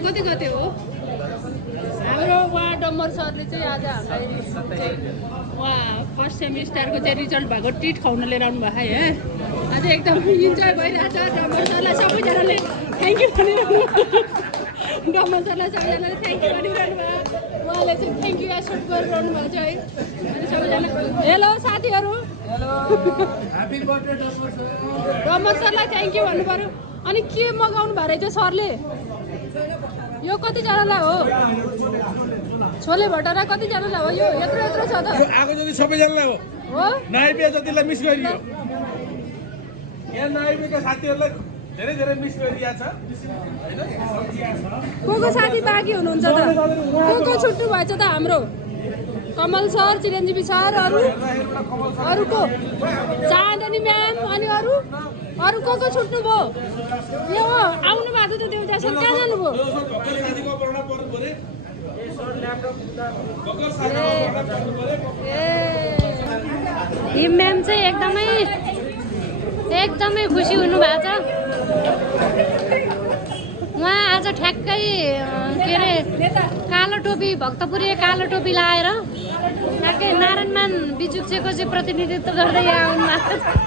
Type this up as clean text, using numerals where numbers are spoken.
चाहिँ कति गते हो हाम्रो उहाँ डम्बर सरले चाहिँ आज हामीलाई चाहिँ उहाँ फर्स्ट सेमिस्टरको चाहिँ रिजल्ट भएको ट्रिट खुवाउन लिएर आउनु भएको है आज एकदम इन्जोय भइरहेछ डम्बर सरलाई सबैजनाले थ्याङ्क यू भनिरहनु डम्बर सरलाई सबैजनाले थ्याङ्क यू भनिरहनु भयो उहाँले चाहिँ थ्याङ्क यू एक्सेप्ट गरिरहनु भएको छ है अनि सबैजना हेलो साथीहरू डम्बर सरलाई थ्याङ्क यू भन्नु पर्यो अनि के मगाउनु भयो रहेछ सरले यो कतिजनालाई हो छोले भटौरा कतिजनालाई हो यो यत्रो यत्रो छ त आगो जति सबैजनालाई हो नाइबे जतिलाई मिस गरियो यहाँ नाइबेका साथीहरूलाई धेरै धेरै मिस गरिया छ को साथी बाँकी हुनुहुन्छ त को छुट्नु भएछ त हाम्रो कमल सर चिरञ्जीवी सर अरू को चाँदनी म्याम अनि अरू को छुट्नु भयो यो आउनु भएको त देउता सर कहाँ जानुभयो ए म्याम चाहिँ एकदमै खुसी हुनु भएको छ उहाँ आज ठ्याक्कै के अरे कालो टोपी भक्तपुरी कालो टोपी लाएर ठ्याक्कै नारायणमान बिजुक्सेको चाहिँ प्रतिनिधित्व गर्दै यहाँ आउनु भएको छ